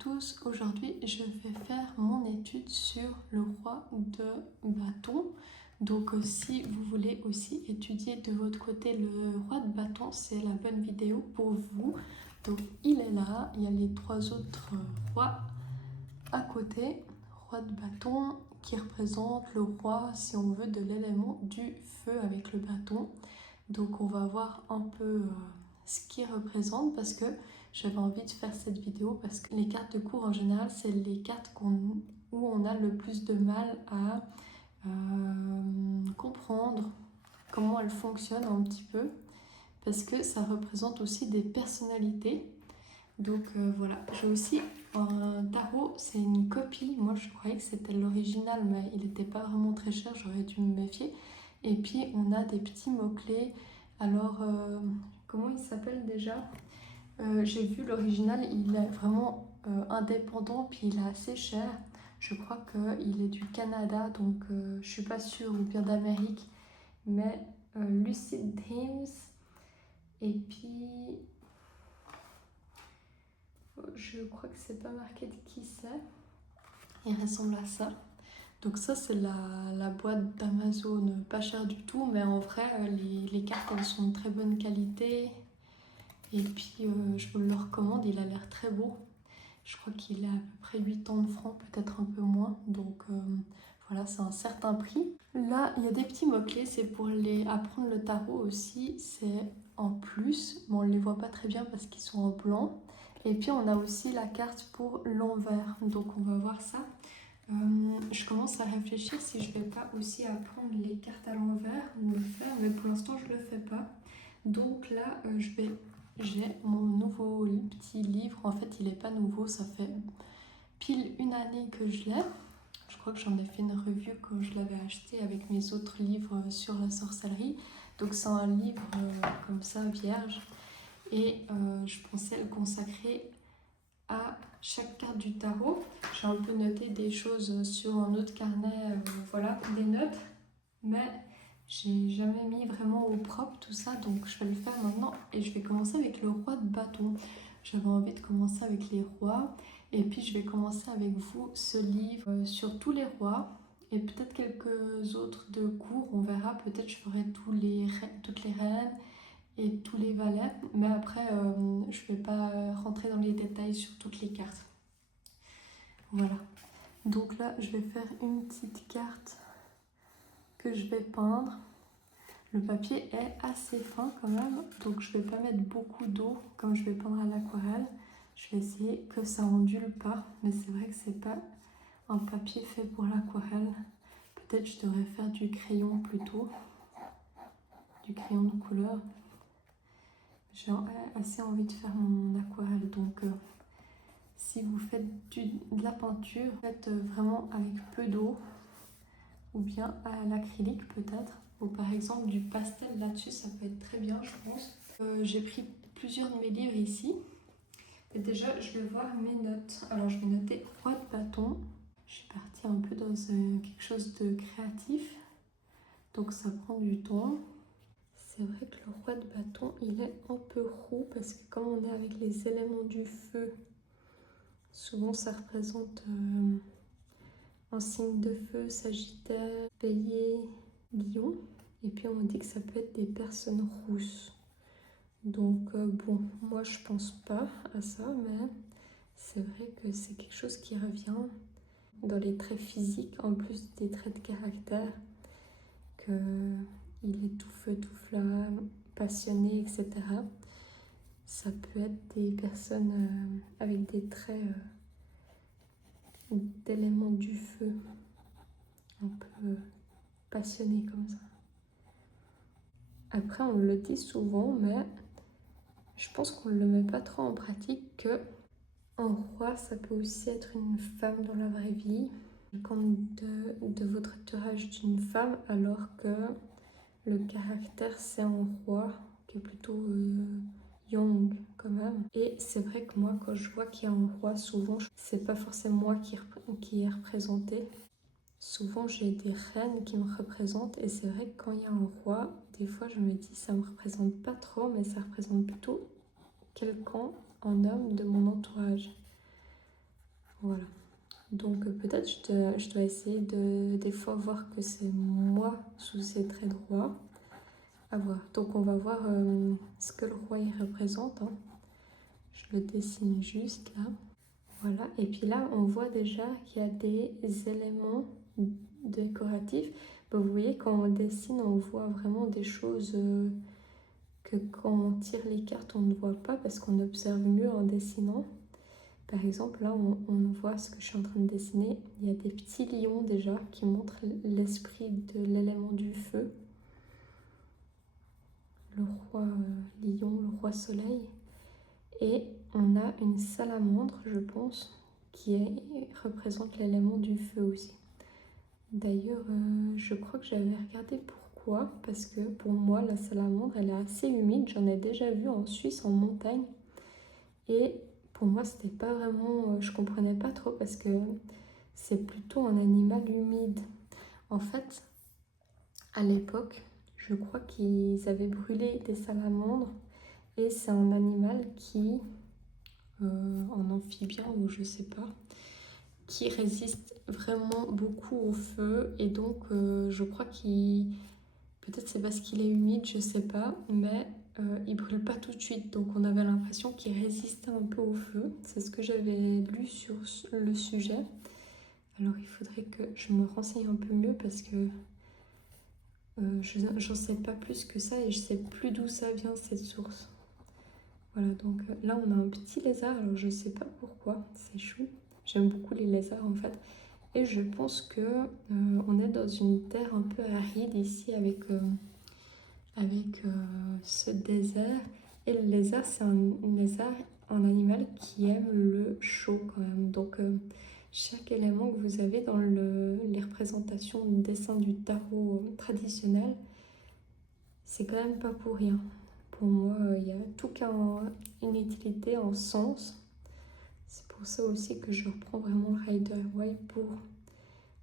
tous, aujourd'hui je vais faire mon étude sur le roi de bâton. Donc si vous voulez aussi étudier de votre côté le roi de bâton, c'est la bonne vidéo pour vous. Donc il est là, il y a les trois autres rois à côté. Roi de bâton qui représente le roi, si on veut, de l'élément du feu avec le bâton. Donc on va voir un peu ce qu'il représente parce que j'avais envie de faire cette vidéo parce que les cartes de cours en général c'est les cartes où on a le plus de mal à comprendre comment elles fonctionnent un petit peu parce que ça représente aussi des personnalités. Donc voilà, j'ai aussi un tarot, c'est une copie. Moi je croyais que c'était l'original mais il n'était pas vraiment très cher, j'aurais dû me méfier. Et puis on a des petits mots-clés. Alors comment il s'appelle déjà? J'ai vu l'original, il est vraiment indépendant puis il est assez cher. Je crois qu'il est du Canada donc je suis pas sûre, ou bien d'Amérique. Mais Lucid Dreams. Et puis je crois que c'est pas marqué de qui c'est. Il ressemble à ça. Donc ça c'est la boîte d'Amazon, pas cher du tout, mais en vrai les cartes elles sont de très bonne qualité. Et puis je vous le recommande, il a l'air très beau. Je crois qu'il est à peu près 80 francs, peut-être un peu moins. Donc voilà, c'est un certain prix. Là, il y a des petits mots-clés, c'est pour apprendre le tarot aussi. C'est en plus, mais on ne les voit pas très bien parce qu'ils sont en blanc. Et puis on a aussi la carte pour l'envers. Donc on va voir ça. Je commence à réfléchir si je vais pas aussi apprendre les cartes à l'envers, le faire, mais pour l'instant je le fais pas. Donc là, j'ai mon nouveau petit livre. En fait, il est pas nouveau, ça fait pile une année que je l'ai. Je crois que j'en ai fait une review quand je l'avais acheté avec mes autres livres sur la sorcellerie. Donc c'est un livre comme ça, vierge. Et je pensais le consacrer à chaque carte du tarot. J'ai un peu noté des choses sur un autre carnet, voilà, des notes. Mais j'ai jamais mis vraiment au propre tout ça, donc je vais le faire maintenant. Et je vais commencer avec le roi de bâton. J'avais envie de commencer avec les rois. Et puis je vais commencer avec vous ce livre sur tous les rois. Et peut-être quelques autres de cours, on verra. Peut-être je ferai toutes les reines et tous les valets. Mais après, je ne vais pas rentrer dans les détails sur toutes les cartes. Voilà. Donc là, je vais faire une petite carte que je vais peindre. Le papier est assez fin quand même, donc je vais pas mettre beaucoup d'eau comme je vais peindre à l'aquarelle. Je vais essayer que ça ondule pas, mais c'est vrai que c'est pas un papier fait pour l'aquarelle. Peut-être je devrais faire du crayon plutôt, du crayon de couleur. J'ai assez envie de faire mon aquarelle, donc si vous faites de la peinture, faites vraiment avec peu d'eau, ou bien à l'acrylique peut-être. Ou par exemple du pastel là-dessus, ça peut être très bien, je pense. J'ai pris plusieurs de mes livres ici. Et déjà, je vais voir mes notes. Alors, je vais noter roi de bâton. Je suis partie un peu dans quelque chose de créatif. Donc, ça prend du temps. C'est vrai que le roi de bâton, il est un peu roux parce que comme on est avec les éléments du feu, souvent ça représente un signe de feu, Sagittaire, Bélier, Lion. Et puis on dit que ça peut être des personnes rousses. Donc bon, moi je pense pas à ça, mais c'est vrai que c'est quelque chose qui revient dans les traits physiques, en plus des traits de caractère, qu'il est tout feu, tout flamme, passionné, etc. Ça peut être des personnes avec des traits d'éléments du feu, un peu passionnés comme ça. Après, on le dit souvent, mais je pense qu'on ne le met pas trop en pratique que un roi, ça peut aussi être une femme dans la vraie vie. Comme de votre entourage d'une femme, alors que le caractère, c'est un roi qui est plutôt young quand même. Et c'est vrai que moi, quand je vois qu'il y a un roi, souvent, c'est pas forcément moi qui est représenté. Souvent, j'ai des reines qui me représentent et c'est vrai que quand il y a un roi, des fois, je me dis ça me représente pas trop, mais ça représente plutôt quelqu'un, un homme de mon entourage. Voilà. Donc peut-être je dois essayer de des fois voir que c'est moi sous ces traits droits. À voir. Donc on va voir ce que le roi il représente, hein. Je le dessine juste là. Voilà. Et puis là, on voit déjà qu'il y a des éléments décoratifs. Vous voyez, quand on dessine, on voit vraiment des choses que quand on tire les cartes, on ne voit pas parce qu'on observe mieux en dessinant. Par exemple, là, on voit ce que je suis en train de dessiner. Il y a des petits lions déjà qui montrent l'esprit de l'élément du feu. Le roi lion, le roi soleil. Et on a une salamandre, je pense, représente l'élément du feu aussi. D'ailleurs, je crois que j'avais regardé pourquoi. Parce que pour moi, la salamandre, elle est assez humide. J'en ai déjà vu en Suisse, en montagne. Et pour moi, c'était pas vraiment... je comprenais pas trop parce que c'est plutôt un animal humide. En fait, à l'époque, je crois qu'ils avaient brûlé des salamandres. Et c'est un animal qui, en amphibien ou je sais pas, qui résiste vraiment beaucoup au feu. Et donc, je crois qu'il... Peut-être c'est parce qu'il est humide, je sais pas, mais il brûle pas tout de suite. Donc on avait l'impression qu'il résistait un peu au feu. C'est ce que j'avais lu sur le sujet. Alors il faudrait que je me renseigne un peu mieux parce que j'en sais pas plus que ça et je sais plus d'où ça vient cette source. Voilà, donc là on a un petit lézard, alors je sais pas pourquoi, c'est chou. J'aime beaucoup les lézards en fait. Et je pense que on est dans une terre un peu aride ici avec ce désert. Et le lézard, c'est un animal qui aime le chaud quand même. Donc chaque élément que vous avez dans les représentations de dessin du tarot traditionnel, c'est quand même pas pour rien. Pour moi, il y a tout qu'une utilité en sens. C'est pour ça aussi que je reprends vraiment le Rider-Waite pour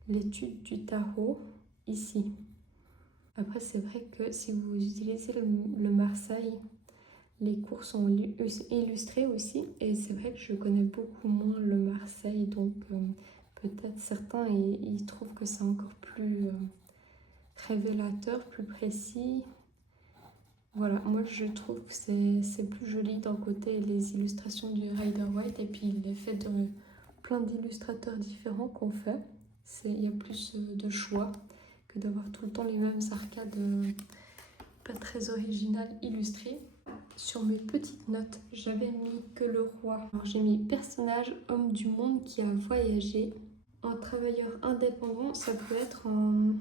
l'étude du tarot ici. Après, c'est vrai que si vous utilisez le Marseille, les cours sont illustrés aussi. Et c'est vrai que je connais beaucoup moins le Marseille. Donc, peut-être certains ils trouvent que c'est encore plus révélateur, plus précis. Voilà, moi je trouve que c'est plus joli d'un côté les illustrations du Rider-Waite et puis l'effet de plein d'illustrateurs différents qu'on fait. Il y a plus de choix que d'avoir tout le temps les mêmes arcades pas très originales illustrées. Sur mes petites notes, j'avais mis que le roi. Alors j'ai mis personnage, homme du monde qui a voyagé. Un travailleur indépendant, ça peut être un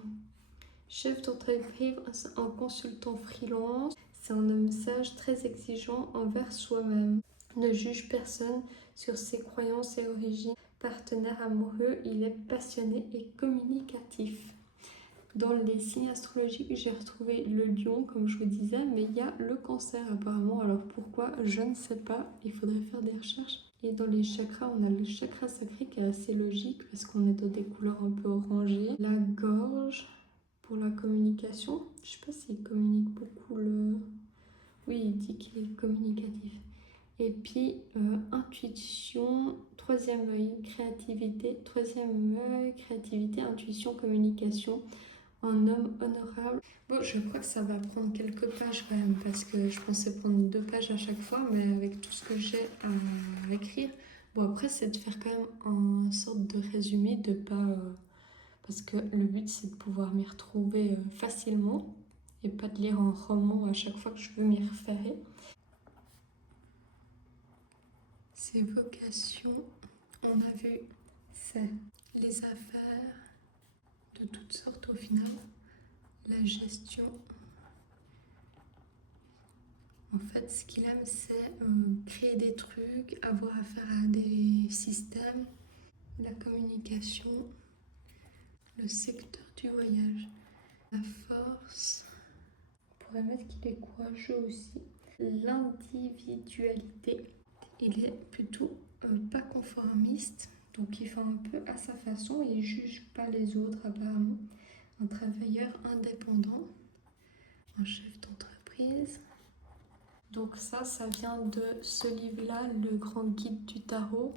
chef d'entreprise, un consultant freelance. C'est un homme sage, très exigeant envers soi-même. Ne juge personne sur ses croyances et origines. Partenaire amoureux, il est passionné et communicatif. Dans les signes astrologiques, j'ai retrouvé le lion, comme je vous disais, mais il y a le cancer apparemment. Alors pourquoi? Je ne sais pas, il faudrait faire des recherches. Et dans les chakras, on a le chakra sacré qui est assez logique parce qu'on est dans des couleurs un peu orangées. La gorge, pour la communication, je sais pas s'il communique beaucoup le... Oui, il dit qu'il est communicatif. Et puis intuition, troisième œil, créativité, intuition, communication, un homme honorable. Bon, je crois que ça va prendre quelques pages quand même parce que je pensais prendre 2 pages à chaque fois, mais avec tout ce que j'ai à écrire. Bon, après, c'est de faire quand même une sorte de résumé, de pas... parce que le but, c'est de pouvoir m'y retrouver facilement et pas de lire un roman à chaque fois que je veux m'y référer. Ses vocations, on a vu, c'est les affaires de toutes sortes au final, la gestion. En fait, ce qu'il aime, c'est créer des trucs, avoir affaire à des systèmes, la communication, le secteur du voyage, la force. On pourrait mettre qu'il est courageux aussi. L'individualité, il est plutôt pas conformiste, donc il fait un peu à sa façon et il juge pas les autres apparemment. Un travailleur indépendant, un chef d'entreprise. Donc ça vient de ce livre-là, Le Grand Guide du Tarot,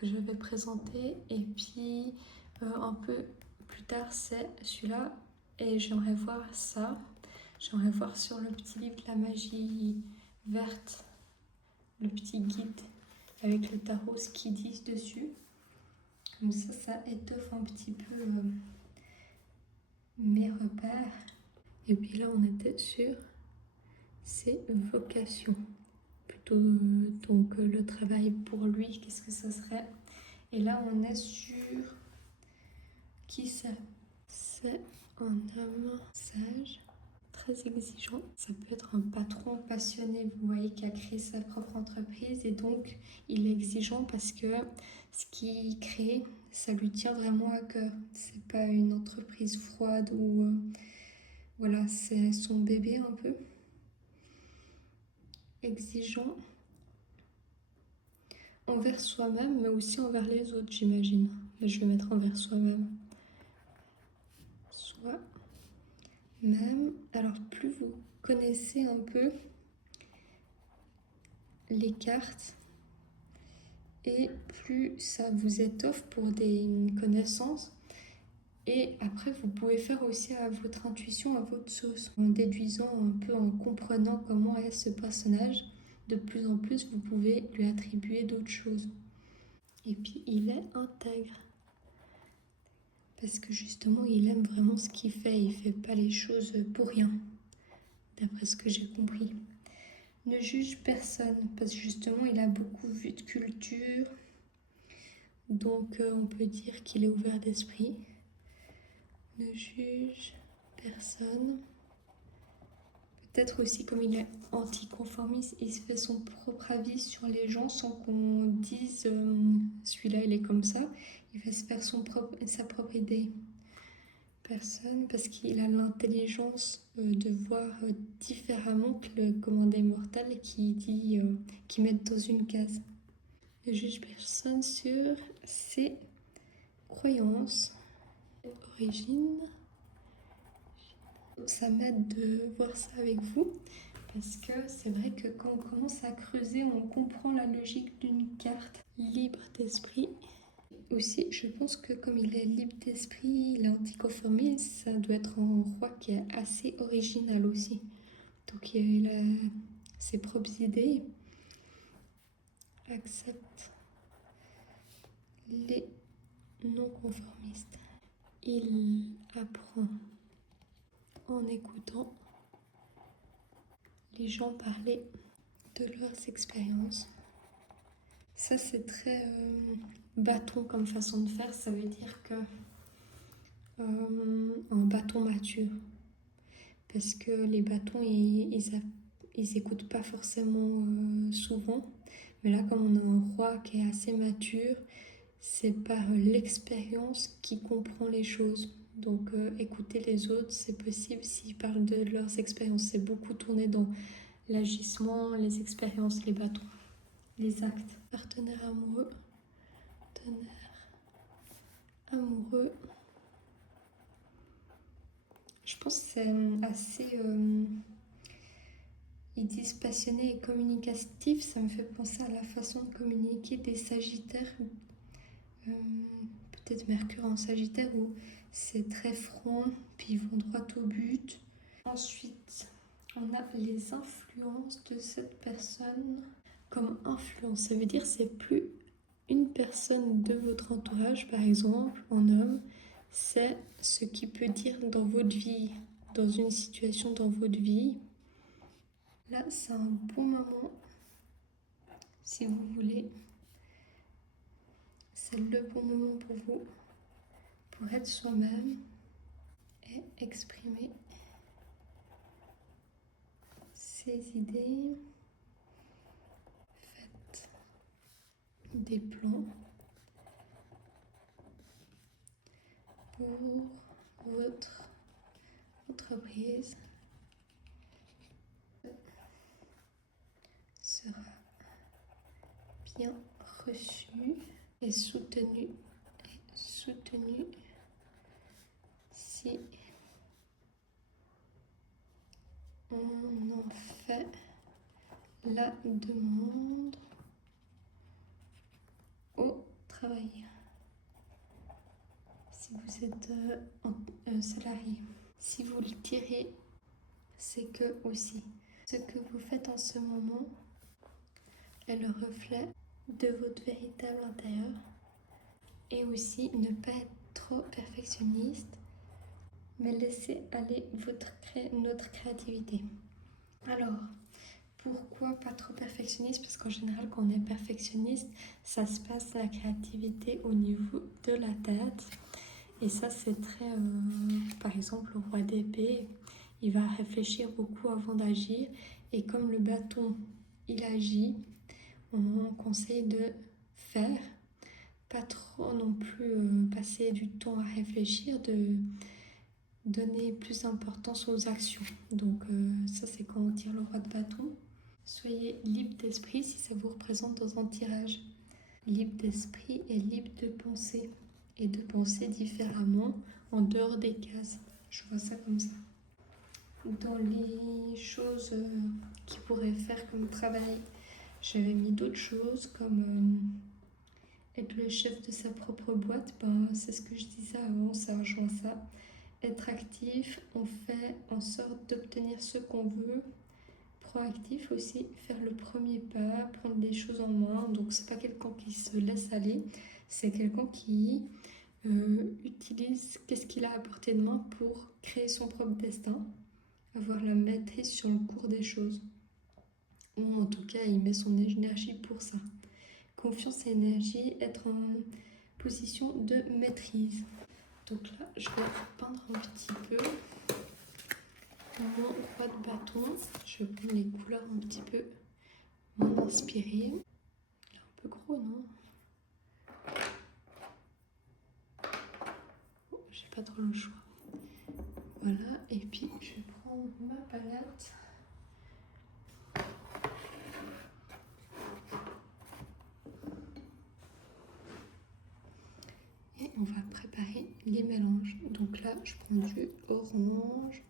que je vais présenter. Et puis un peu plus tard, c'est celui-là. Et j'aimerais voir ça. J'aimerais voir sur le petit livre de la magie verte, le petit guide avec le tarot, ce qu'ils disent dessus. Comme ça étoffe un petit peu mes repères. Et puis là, on était sur ses vocations. Plutôt donc le travail pour lui, qu'est-ce que ça serait? Et là, on est sur qui c'est? C'est un homme sage, très exigeant. Ça peut être un patron passionné, vous voyez, qui a créé sa propre entreprise et donc il est exigeant parce que ce qu'il crée, ça lui tient vraiment à cœur. C'est pas une entreprise froide ou voilà, c'est son bébé un peu. Exigeant envers soi-même, mais aussi envers les autres, j'imagine. Mais je vais mettre envers soi-même. Soi-même. Alors, plus vous connaissez un peu les cartes, et plus ça vous étoffe pour des connaissances. Et après, vous pouvez faire aussi à votre intuition, à votre sauce, en déduisant un peu, en comprenant comment est ce personnage. De plus en plus, vous pouvez lui attribuer d'autres choses. Et puis, il est intègre. Parce que justement, il aime vraiment ce qu'il fait. Il ne fait pas les choses pour rien, d'après ce que j'ai compris. Ne juge personne, parce que justement, il a beaucoup vu de culture. Donc, on peut dire qu'il est ouvert d'esprit. Ne juge personne. Peut-être aussi, comme il est anticonformiste, il se fait son propre avis sur les gens sans qu'on dise celui-là, il est comme ça. Il va se faire sa propre idée. Personne, parce qu'il a l'intelligence de voir différemment que le commandant mortel qui dit qui met dans une case. Ne juge personne sur ses croyances, origines. Ça m'aide de voir ça avec vous, parce que c'est vrai que quand on commence à creuser, on comprend la logique d'une carte. Libre d'esprit. Aussi, je pense que comme il est libre d'esprit, il est anticonformiste, ça doit être un roi qui est assez original aussi. Donc il a ses propres idées. Accepte les non-conformistes. Il apprend en écoutant les gens parler de leurs expériences. Ça, c'est très bâton comme façon de faire. Ça veut dire que un bâton mature. Parce que les bâtons, ils écoutent pas forcément souvent. Mais là, comme on a un roi qui est assez mature, c'est par l'expérience qu'il comprend les choses. Donc écouter les autres, c'est possible s'ils parlent de leurs expériences. C'est beaucoup tourné dans l'agissement, les expériences, les bâtons, les actes. Partenaire amoureux. Partenaire amoureux. Je pense que c'est assez... ils disent passionné et communicatif. Ça me fait penser à la façon de communiquer des sagittaires. Peut-être Mercure en Sagittaire où c'est très franc, puis ils vont droit au but. Ensuite, on a les influences de cette personne. Comme influence, ça veut dire c'est plus une personne de votre entourage, par exemple, un homme, c'est ce qu'il peut dire dans votre vie, dans une situation dans votre vie. Là, c'est un bon moment, si vous voulez. C'est le bon moment pour vous, pour être soi-même et exprimer ses idées. Faites des plans pour votre entreprise. Sera bien reçu et soutenu si on en fait la demande au travail. Si vous êtes salarié, si vous le tirez, c'est que aussi ce que vous faites en ce moment est le reflet de votre véritable intérieur. Et aussi ne pas être trop perfectionniste, mais laisser aller notre créativité. Alors, pourquoi pas trop perfectionniste? Parce qu'en général, quand on est perfectionniste, ça se passe la créativité au niveau de la tête. Et ça, c'est très... par exemple, le roi d'épée, il va réfléchir beaucoup avant d'agir. Et comme le bâton, il agit, on conseille de faire. Pas trop non plus passer du temps à réfléchir, de donner plus d'importance aux actions. Donc ça, c'est quand on tire le roi de bâton. Soyez libre d'esprit si ça vous représente dans un tirage. Libre d'esprit et libre de penser. Et de penser différemment en dehors des cases. Je vois ça comme ça. Dans les choses qu'il pourrait faire comme travail, j'avais mis d'autres choses comme être le chef de sa propre boîte. C'est ce que je disais avant, ça rejoint ça. Être actif, on fait en sorte d'obtenir ce qu'on veut. Proactif aussi, faire le premier pas, prendre les choses en main. Donc c'est pas quelqu'un qui se laisse aller, c'est quelqu'un qui utilise qu'est-ce qu'il a à portée de main pour créer son propre destin, avoir la maîtrise sur le cours des choses. Ou en tout cas, il met son énergie pour ça. Confiance et énergie, être en position de maîtrise. Donc là, je vais peindre un petit peu mon roi de bâton. Je vais prendre les couleurs un petit peu, m'en inspirer. Il est un peu gros, non? Oh, j'ai pas trop le choix. Voilà, et puis je vais prendre ma palette. Et on va préparer les mélanges. Donc là, je prends du orange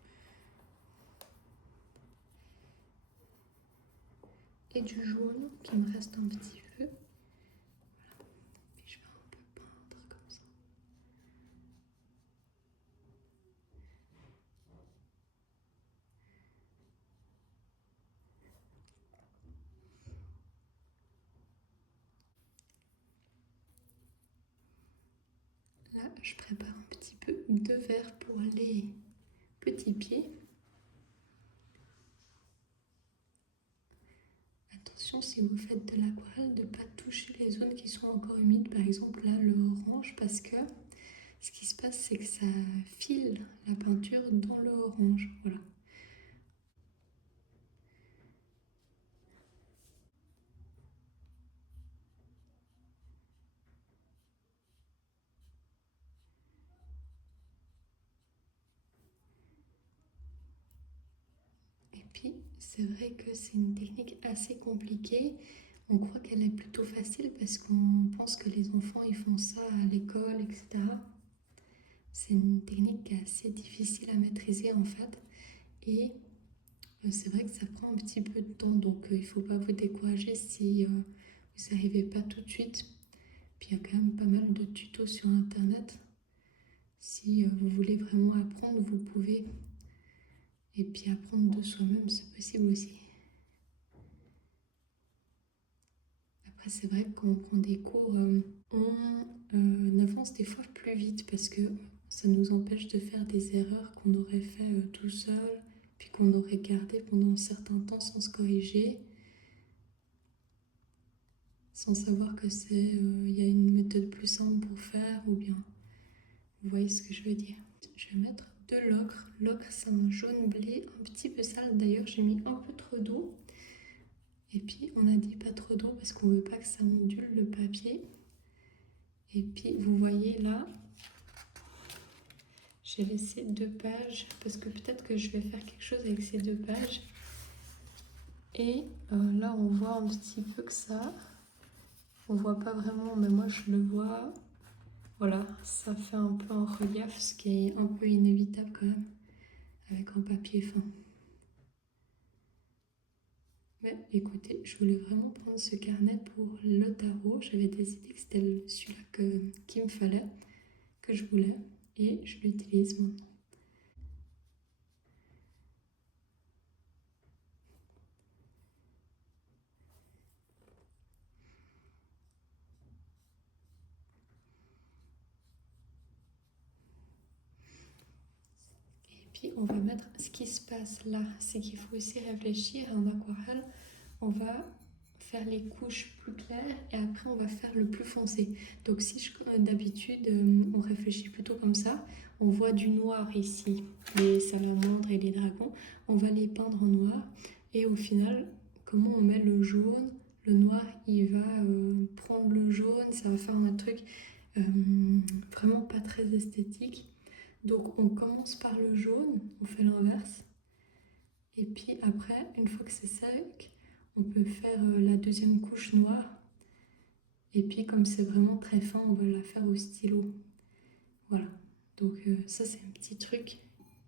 et du jaune qui me reste un petit peu. Voilà. Et je vais un peu peindre comme ça. Là, je prépare un petit peu de vert pour les petits pieds. Attention, si vous faites de l'aquarelle, de ne pas toucher les zones qui sont encore humides. Par exemple, là, le orange, parce que ce qui se passe, c'est que ça file la peinture dans le orange. Voilà. Et puis, c'est vrai que c'est une technique assez compliquée. On croit qu'elle est plutôt facile parce qu'on pense que les enfants, ils font ça à l'école, etc. C'est une technique qui est assez difficile à maîtriser en fait. Et c'est vrai que ça prend un petit peu de temps. Donc, il ne faut pas vous décourager si vous n'arrivez pas tout de suite. Puis, il y a quand même pas mal de tutos sur Internet. Si vous voulez vraiment apprendre, vous pouvez. Et puis apprendre de soi-même, c'est possible aussi. Après, c'est vrai que quand on prend des cours, on avance des fois plus vite parce que ça nous empêche de faire des erreurs qu'on aurait fait tout seul, puis qu'on aurait gardé pendant un certain temps sans se corriger, sans savoir que y a une méthode plus simple pour faire, ou bien, vous voyez ce que je veux dire. Je vais mettre de l'ocre. L'ocre, c'est un jaune blé, un petit peu sale. D'ailleurs, j'ai mis un peu trop d'eau. Et puis, on a dit pas trop d'eau parce qu'on veut pas que ça ondule le papier. Et puis, vous voyez là, j'ai laissé 2 pages parce que peut-être que je vais faire quelque chose avec ces 2 pages. Et là, on voit un petit peu que ça. On voit pas vraiment, mais moi, je le vois. Voilà, ça fait un peu un relief, ce qui est un peu inévitable quand même, avec un papier fin. Mais écoutez, je voulais vraiment prendre ce carnet pour le tarot. J'avais décidé que c'était celui-là qu'il me fallait, que je voulais, et je l'utilise maintenant. Et puis on va mettre ce qui se passe là, c'est qu'il faut aussi réfléchir en aquarelle. On va faire les couches plus claires et après on va faire le plus foncé. Donc si d'habitude on réfléchit plutôt comme ça, on voit du noir ici, les salamandres et les dragons, on va les peindre en noir et au final, comment on met le jaune, le noir il va prendre le jaune, ça va faire un truc vraiment pas très esthétique. Donc on commence par le jaune, on fait l'inverse. Et puis après, une fois que c'est sec, on peut faire la deuxième couche noire. Et puis comme c'est vraiment très fin, on va la faire au stylo. Voilà. Donc ça c'est un petit truc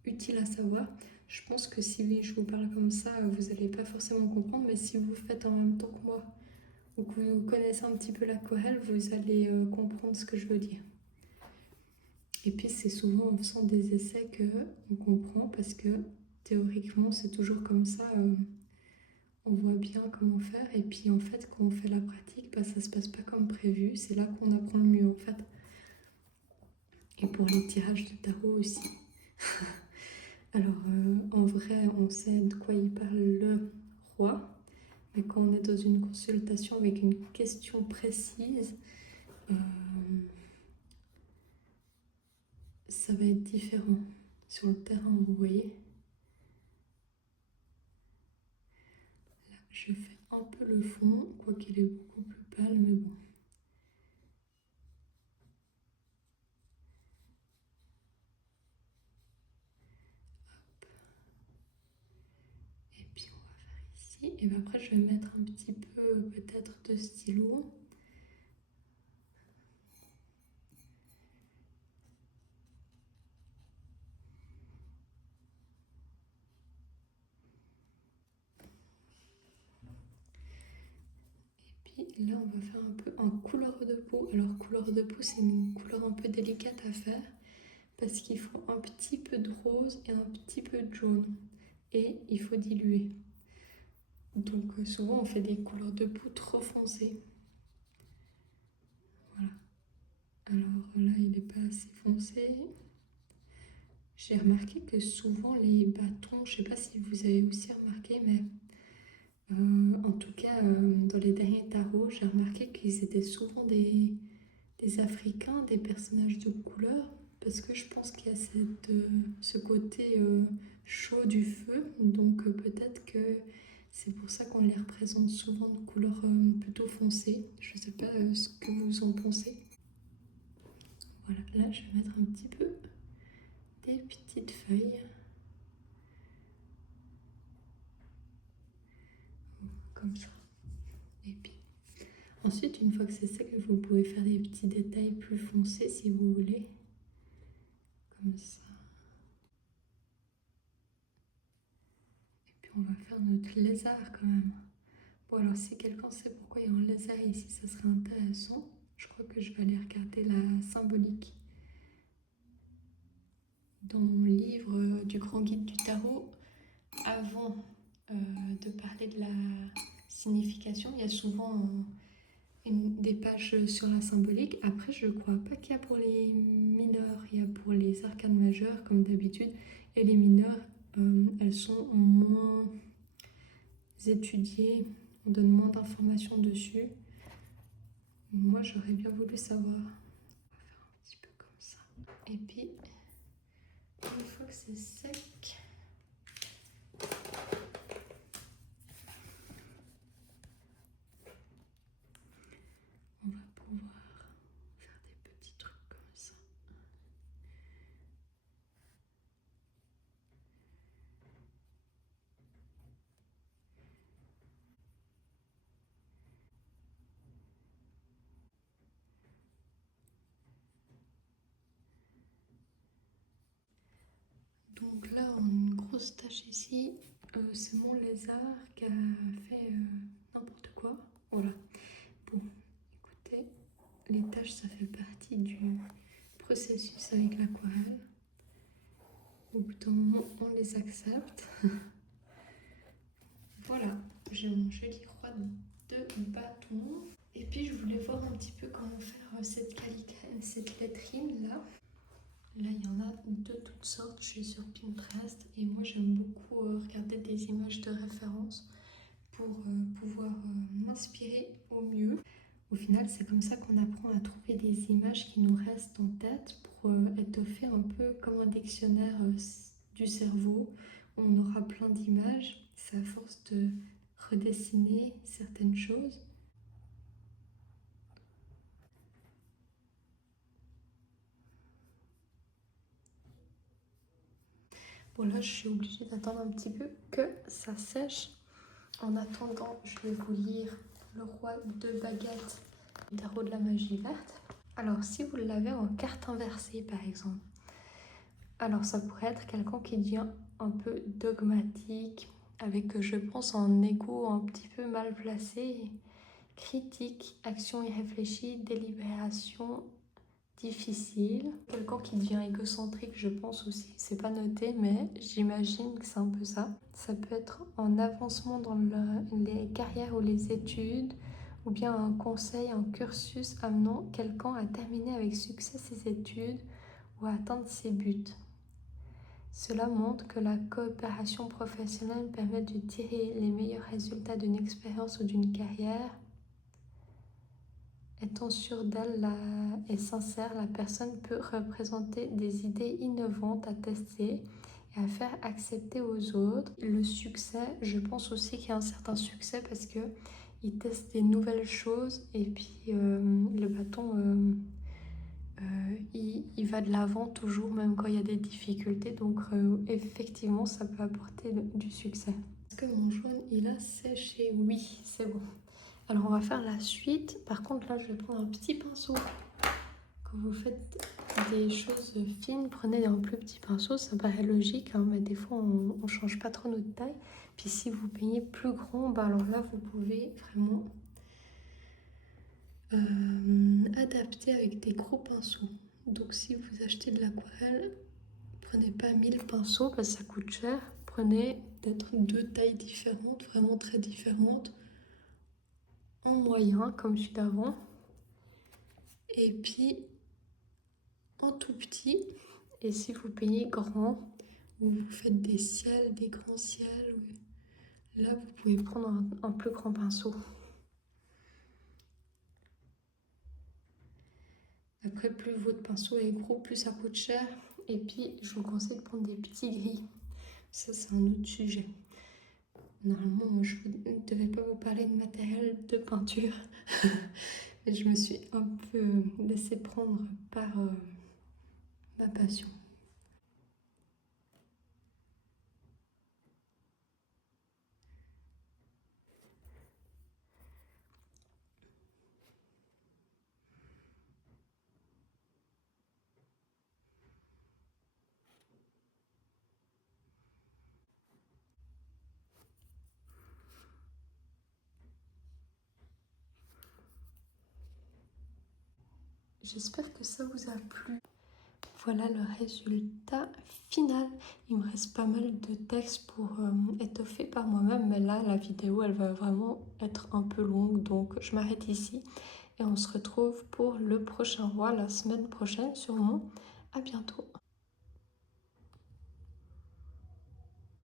utile à savoir. Je pense que si je vous parle comme ça, vous n'allez pas forcément comprendre. Mais si vous faites en même temps que moi, ou que vous connaissez un petit peu l'aquarelle, vous allez comprendre ce que je veux dire. Et puis c'est souvent en faisant des essais qu'on comprend parce que théoriquement c'est toujours comme ça. On voit bien comment faire et puis en fait quand on fait la pratique, bah, ça se passe pas comme prévu. C'est là qu'on apprend le mieux en fait. Et pour les tirages de tarot aussi. Alors en vrai on sait de quoi il parle le roi. Mais quand on est dans une consultation avec une question précise, ça va être différent sur le terrain, vous voyez. Là, je fais un peu le fond, quoiqu'il est beaucoup plus pâle, mais bon. Et puis on va faire ici. Et après, je vais mettre un petit peu peut-être de stylo. Puis là, on va faire un peu en couleur de peau. Alors, couleur de peau, c'est une couleur un peu délicate à faire parce qu'il faut un petit peu de rose et un petit peu de jaune. Et il faut diluer. Donc, souvent, on fait des couleurs de peau trop foncées. Voilà. Alors là, il n'est pas assez foncé. J'ai remarqué que souvent, les bâtons, je ne sais pas si vous avez aussi remarqué, mais en tout cas, dans les derniers tarots, j'ai remarqué qu'ils étaient souvent des Africains, des personnages de couleur, parce que je pense qu'il y a ce côté chaud du feu, donc peut-être que c'est pour ça qu'on les représente souvent de couleur plutôt foncée. Je ne sais pas ce que vous en pensez. Voilà, là je vais mettre un petit peu des petites feuilles. Comme ça. Et puis ensuite, une fois que c'est sec, vous pouvez faire des petits détails plus foncés si vous voulez. Comme ça. Et puis on va faire notre lézard quand même. Bon alors si quelqu'un sait pourquoi il y a un lézard ici, ça serait intéressant. Je crois que je vais aller regarder la symbolique. Dans mon livre du Grand Guide du Tarot, avant de parler de la signification, il y a souvent des pages sur la symbolique. Après, je ne crois pas qu'il y a pour les mineurs, il y a pour les arcanes majeures comme d'habitude. Et les mineurs, elles sont moins étudiées, on donne moins d'informations dessus. Moi, j'aurais bien voulu savoir. On va faire un petit peu comme ça. Et puis, une fois que c'est sec, on va pouvoir faire des petits trucs comme ça. Donc là, on a une grosse tache ici. C'est mon lézard qui a fait n'importe quoi. Voilà. Bon, écoutez, les taches, ça fait partie du processus avec l'aquarelle. Au bout d'un moment, on les accepte. Voilà, j'ai mon joli roi de bâton. Et puis, je voulais voir un petit peu comment faire cette lettrine là. Là, il y en a de toutes sortes. Je suis sur Pinterest et moi, j'aime beaucoup regarder des images de référence pour pouvoir m'inspirer au mieux. Au final, c'est comme ça qu'on apprend à trouver des images qui nous restent en tête pour étoffer un peu comme un dictionnaire du cerveau. On aura plein d'images. C'est à force de redessiner certaines choses. Bon, là, je suis obligée d'attendre un petit peu que ça sèche. En attendant, je vais vous lire le roi de baguette, le tarot de la magie verte. Alors, si vous l'avez en carte inversée, par exemple, alors ça pourrait être quelqu'un qui devient un peu dogmatique, avec, je pense, un ego un petit peu mal placé, critique, action irréfléchie, délibération difficile. Quelqu'un qui devient égocentrique, je pense aussi. C'est pas noté, mais j'imagine que c'est un peu ça. Ça peut être en avancement dans les carrières ou les études, ou bien un conseil, un cursus amenant quelqu'un à terminer avec succès ses études ou à atteindre ses buts. Cela montre que la coopération professionnelle permet de tirer les meilleurs résultats d'une expérience ou d'une carrière. Étant sûre d'elle et sincère, la personne peut représenter des idées innovantes à tester et à faire accepter aux autres. Le succès, je pense aussi qu'il y a un certain succès parce qu'il teste des nouvelles choses et puis le bâton, il va de l'avant toujours, même quand il y a des difficultés. Donc effectivement, ça peut apporter du succès. Est-ce que mon jaune, il a séché? Oui, c'est bon. Alors on va faire la suite. Par contre là je vais prendre un petit pinceau. Quand vous faites des choses fines, prenez un plus petit pinceau. Ça paraît logique, hein, mais des fois on ne change pas trop notre taille. Puis si vous peignez plus grand, bah alors là vous pouvez vraiment adapter avec des gros pinceaux. Donc si vous achetez de l'aquarelle, prenez pas 1000 pinceaux parce que ça coûte cher. Prenez peut-être 2 tailles différentes, vraiment très différentes. En moyen comme celui d'avant. Et puis en tout petit. Et si vous peignez grand, ou vous faites des ciels, des grands ciels, là vous pouvez prendre un plus grand pinceau. Après, plus votre pinceau est gros, plus ça coûte cher. Et puis, je vous conseille de prendre des petits gris. Ça, c'est un autre sujet. Normalement, moi, je ne devais pas vous parler de matériel de peinture. Mais je me suis un peu laissée prendre par ma passion. J'espère que ça vous a plu. Voilà le résultat final. Il me reste pas mal de texte pour étoffer par moi-même, mais là, la vidéo, elle va vraiment être un peu longue, donc je m'arrête ici. Et on se retrouve pour le prochain roi la semaine prochaine sûrement. À bientôt.